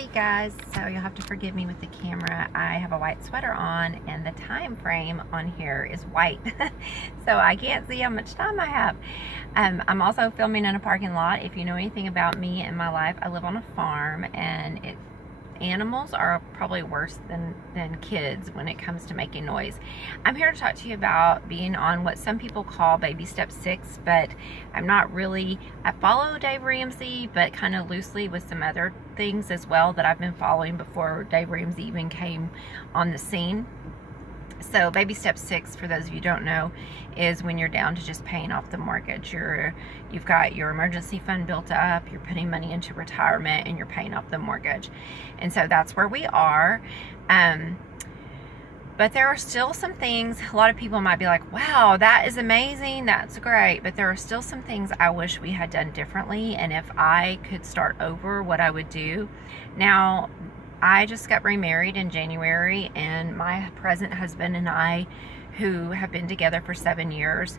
Hey guys, so you'll have to forgive me with the camera. I have a white sweater on and the time frame on here is white. So I can't see how much time I have. I'm also filming in a parking lot. If you know anything about me and my life, I live on a farm, and animals are probably worse than kids when it comes to making noise. I'm here to talk to you about being on what some people call baby step 6, but I'm not really. I follow Dave Ramsey, but kind of loosely with some other things as well that I've been following before Dave Ramsey even came on the scene. So baby step 6, for those of you who don't know, is when you're down to just paying off the mortgage. You've got your emergency fund built up, you're putting money into retirement, and you're paying off the mortgage. And so that's where we are. But there are still some things, a lot of people might be like, wow, that is amazing, that's great. But there are still some things I wish we had done differently, and if I could start over, what I would do. Now, I just got remarried in January, and my present husband and I, who have been together for 7 years,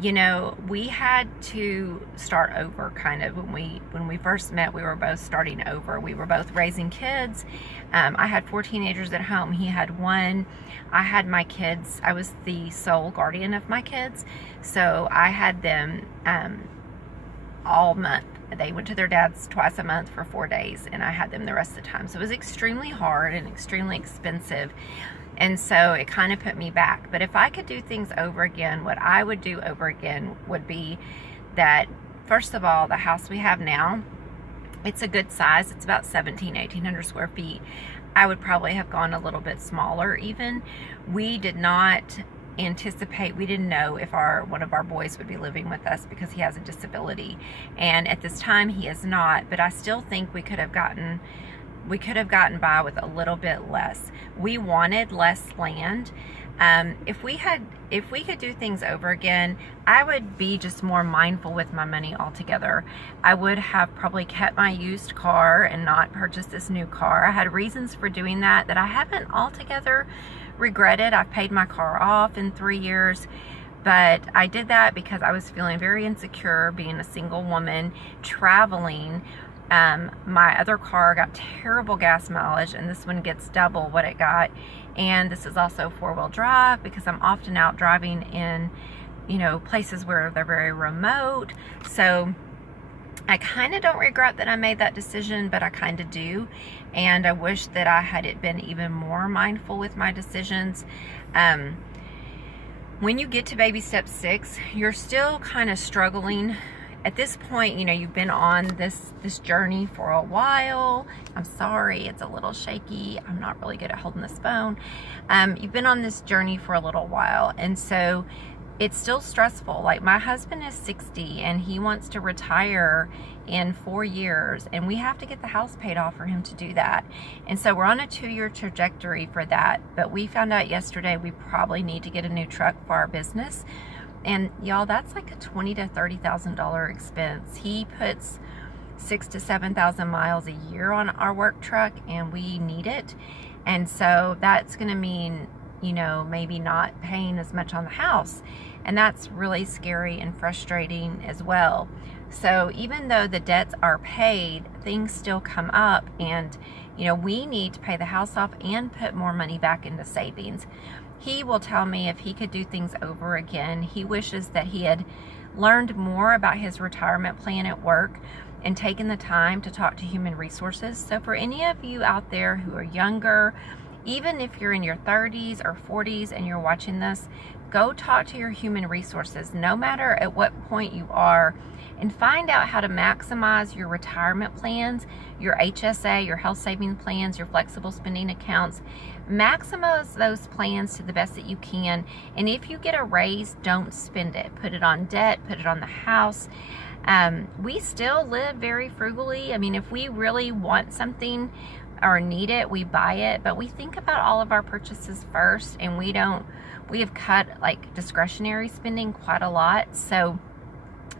you know, we had to start over kind of. When we first met, we were both starting over. We were both raising kids. I had 4 teenagers at home. He had 1. I had my kids. I was the sole guardian of my kids, so I had them all month. They went to their dad's twice a month for 4 days, and I had them the rest of the time. So it was extremely hard and extremely expensive. And so it kind of put me back. But if I could do things over again, what I would do over again would be that, first of all, the house we have now, it's a good size. It's about 1,800 square feet. I would probably have gone a little bit smaller even. We did not anticipate, we didn't know if one of our boys would be living with us because he has a disability, and at this time he is not. But I still think we could have gotten by with a little bit less. We wanted less land. If we could do things over again, I would be just more mindful with my money altogether. I would have probably kept my used car and not purchased this new car. I had reasons for doing that I haven't altogether regretted. I've paid my car off in 3 years, but I did that because I was feeling very insecure being a single woman traveling. My other car got terrible gas mileage, and this one gets double what it got. And this is also 4-wheel drive because I'm often out driving in, places where they're very remote. So I kind of don't regret that I made that decision, but I kind of do. And I wish that I had been even more mindful with my decisions. When you get to baby step 6, you're still kind of struggling. At this point, you've been on this journey for a while. I'm sorry, it's a little shaky. I'm not really good at holding this phone. You've been on this journey for a little while, and so it's still stressful. Like, my husband is 60 and he wants to retire in 4 years, and we have to get the house paid off for him to do that. And so we're on a 2-year trajectory for that. But we found out yesterday we probably need to get a new truck for our business. And y'all, that's like a $20,000 to $30,000 expense. He puts 6,000 to 7,000 miles a year on our work truck, and we need it. And so that's going to mean, maybe not paying as much on the house. And that's really scary and frustrating as well. So even though the debts are paid, things still come up, and, we need to pay the house off and put more money back into savings. He will tell me if he could do things over again, he wishes that he had learned more about his retirement plan at work and taken the time to talk to human resources. So for any of you out there who are younger, even if you're in your 30s or 40s and you're watching this, go talk to your human resources, no matter at what point you are, and find out how to maximize your retirement plans, your HSA, your health savings plans, your flexible spending accounts. Maximize those plans to the best that you can. And if you get a raise, don't spend it. Put it on debt, put it on the house. We still live very frugally. I mean, if we really want something or need it, we buy it, but we think about all of our purchases first, and we have cut like discretionary spending quite a lot. So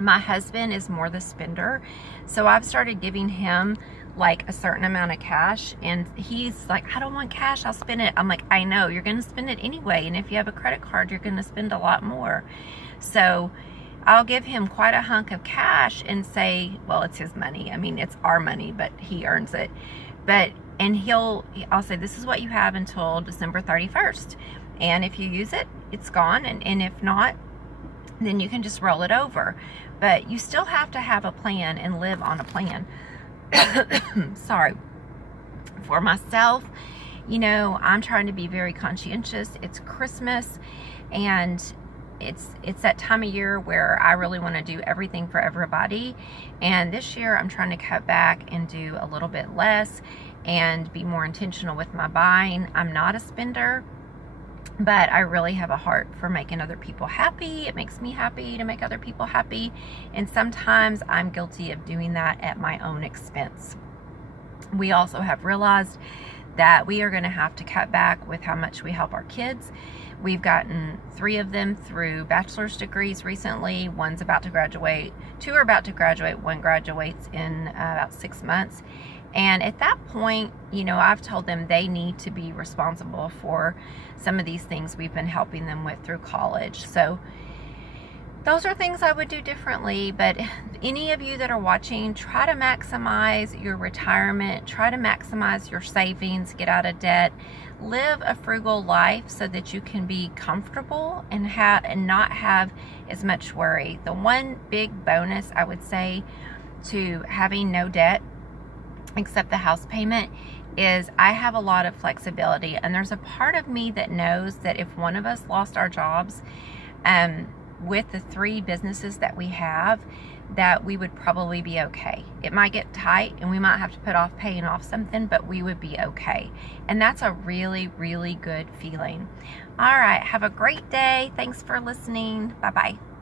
my husband is more the spender, so I've started giving him like a certain amount of cash, and he's like, I don't want cash, I'll spend it. I'm like, I know, you're going to spend it anyway, and if you have a credit card, you're going to spend a lot more. So I'll give him quite a hunk of cash and say, well, it's his money. I mean, it's our money, but he earns it. And I'll say, this is what you have until December 31st. And if you use it, it's gone. And if not, then you can just roll it over. But you still have to have a plan and live on a plan. Sorry. For myself, I'm trying to be very conscientious. It's Christmas, and it's that time of year where I really want to do everything for everybody. And this year I'm trying to cut back and do a little bit less and be more intentional with my buying. I'm not a spender, but I really have a heart for making other people happy. It makes me happy to make other people happy. And sometimes I'm guilty of doing that at my own expense. We also have realized that we are going to have to cut back with how much we help our kids. We've gotten 3 of them through bachelor's degrees recently. One's about to graduate. 2 are about to graduate. 1 graduates in about 6 months. And at that point, I've told them they need to be responsible for some of these things we've been helping them with through college. So those are things I would do differently. But any of you that are watching, try to maximize your retirement, try to maximize your savings, get out of debt, live a frugal life so that you can be comfortable and not have as much worry. The one big bonus I would say to having no debt except the house payment is I have a lot of flexibility, and there's a part of me that knows that if one of us lost our jobs, with the 3 businesses that we have, that we would probably be okay. It might get tight and we might have to put off paying off something, but we would be okay. And that's a really, really good feeling. All right, have a great day. Thanks for listening. Bye-bye.